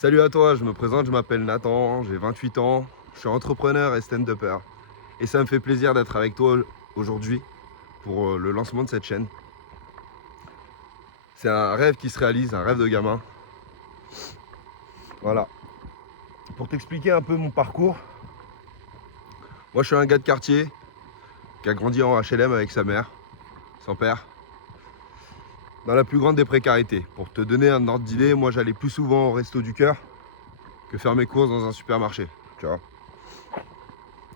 Salut à toi, je me présente, je m'appelle Nathan, j'ai 28 ans, je suis entrepreneur et stand-upper. Et ça me fait plaisir d'être avec toi aujourd'hui pour le lancement de cette chaîne. C'est un rêve qui se réalise, un rêve de gamin. Voilà. Pour t'expliquer un peu mon parcours, moi je suis un gars de quartier qui a grandi en HLM avec sa mère, son père, dans la plus grande des précarités. Pour te donner un ordre d'idée, moi j'allais plus souvent au resto du cœur que faire mes courses dans un supermarché, tu vois.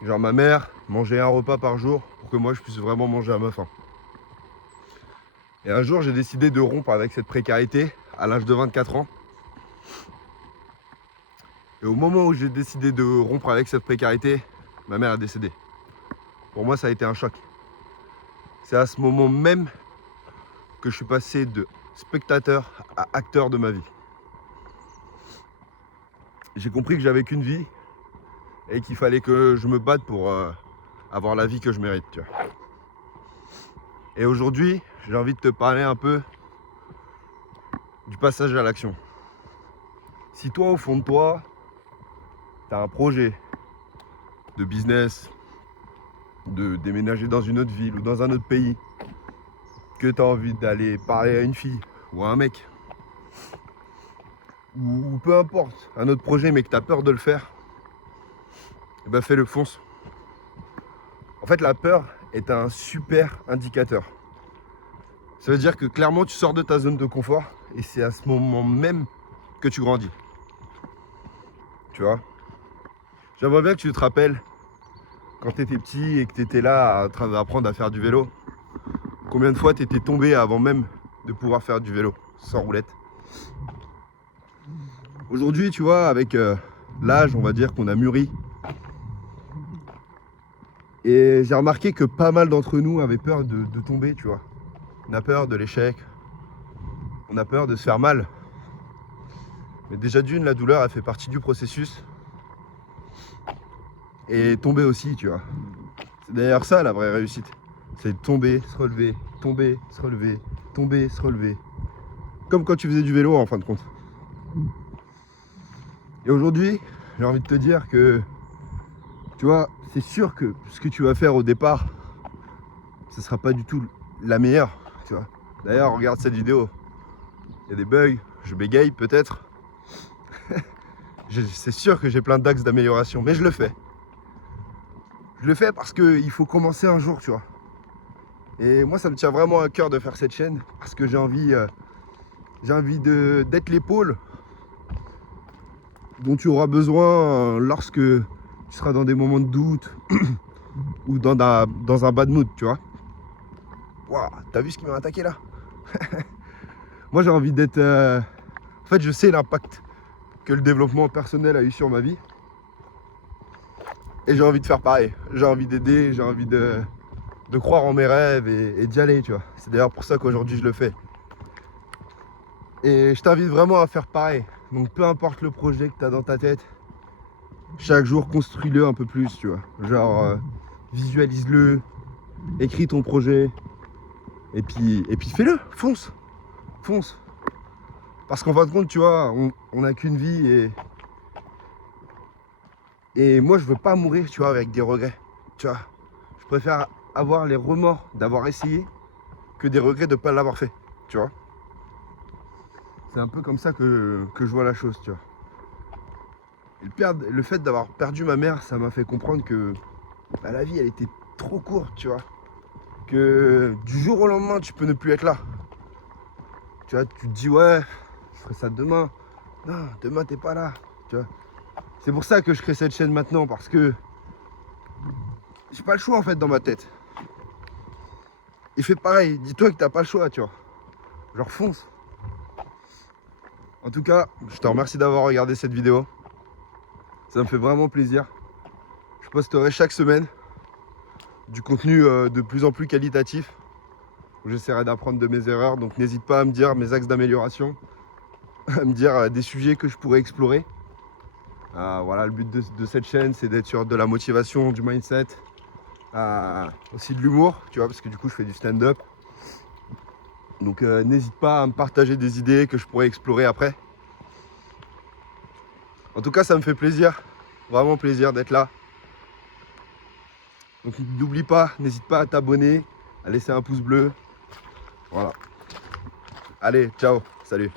Genre ma mère mangeait un repas par jour pour que moi je puisse vraiment manger à ma faim. Et un jour j'ai décidé de rompre avec cette précarité à l'âge de 24 ans. Et au moment où j'ai décidé de rompre avec cette précarité, ma mère est décédée. Pour moi ça a été un choc. C'est à ce moment même que je suis passé de spectateur à acteur de ma vie. J'ai compris que j'avais qu'une vie et qu'il fallait que je me batte pour avoir la vie que je mérite, tu vois. Et aujourd'hui, j'ai envie de te parler un peu du passage à l'action. Si toi, au fond de toi, tu as un projet de business, de déménager dans une autre ville ou dans un autre pays, que tu as envie d'aller parler à une fille ou à un mec, ou peu importe, un autre projet mais que tu as peur de le faire, eh ben fais-le, fonce. En fait, la peur est un super indicateur. Ça veut dire que clairement tu sors de ta zone de confort et c'est à ce moment même que tu grandis. Tu vois? J'aimerais bien que tu te rappelles quand tu étais petit et que tu étais là en train d'apprendre à faire du vélo. Combien de fois tu étais tombé avant même de pouvoir faire du vélo sans roulette? Aujourd'hui, tu vois, avec l'âge, on va dire qu'on a mûri. Et j'ai remarqué que pas mal d'entre nous avaient peur de tomber, tu vois. On a peur de l'échec. On a peur de se faire mal. Mais déjà d'une, la douleur, elle fait partie du processus. Et tomber aussi, tu vois. C'est d'ailleurs ça la vraie réussite. C'est de tomber, se relever, tomber, se relever, tomber, se relever. Comme quand tu faisais du vélo en fin de compte. Et aujourd'hui, j'ai envie de te dire que, tu vois, c'est sûr que ce que tu vas faire au départ, ce sera pas du tout la meilleure, tu vois. D'ailleurs, regarde cette vidéo. Il y a des bugs, je bégaye peut-être. C'est sûr que j'ai plein d'axes d'amélioration, mais je le fais. Je le fais parce qu'il faut commencer un jour, tu vois. Et moi, ça me tient vraiment à cœur de faire cette chaîne parce que j'ai envie d'être l'épaule dont tu auras besoin lorsque tu seras dans des moments de doute ou dans un bad mood, tu vois. Waouh, t'as vu ce qui m'a attaqué là? Moi, j'ai envie d'être... En fait, je sais l'impact que le développement personnel a eu sur ma vie. Et j'ai envie de faire pareil. J'ai envie d'aider, j'ai envie de croire en mes rêves et d'y aller, tu vois. C'est d'ailleurs pour ça qu'aujourd'hui, je le fais. Et je t'invite vraiment à faire pareil. Donc peu importe le projet que tu as dans ta tête, chaque jour construis-le un peu plus, tu vois. Genre visualise-le, écris ton projet et puis fais-le, fonce, fonce. Parce qu'en fin de compte, tu vois, on n'a qu'une vie et moi je veux pas mourir, tu vois, avec des regrets. Tu vois. Je préfère avoir les remords d'avoir essayé que des regrets de ne pas l'avoir fait, tu vois. C'est un peu comme ça que je vois la chose, tu vois. Et le fait d'avoir perdu ma mère, ça m'a fait comprendre que bah, la vie, elle était trop courte, tu vois. Que du jour au lendemain, tu peux ne plus être là. Tu vois, tu te dis, ouais, je ferai ça demain. Non, demain, t'es pas là, tu vois. C'est pour ça que je crée cette chaîne maintenant, parce que j'ai pas le choix, en fait, dans ma tête. Et fais pareil, dis-toi que t'as pas le choix, tu vois. Genre, fonce. En tout cas, je te remercie d'avoir regardé cette vidéo. Ça me fait vraiment plaisir. Je posterai chaque semaine du contenu de plus en plus qualitatif. J'essaierai d'apprendre de mes erreurs, donc n'hésite pas à me dire mes axes d'amélioration, à me dire des sujets que je pourrais explorer. Voilà, le but de cette chaîne, c'est d'être sur de la motivation, du mindset, aussi de l'humour, tu vois, parce que du coup, je fais du stand-up. Donc n'hésite pas à me partager des idées que je pourrais explorer après. En tout cas, ça me fait plaisir, vraiment plaisir d'être là. Donc n'oublie pas, n'hésite pas à t'abonner, à laisser un pouce bleu. Voilà. Allez, ciao, salut.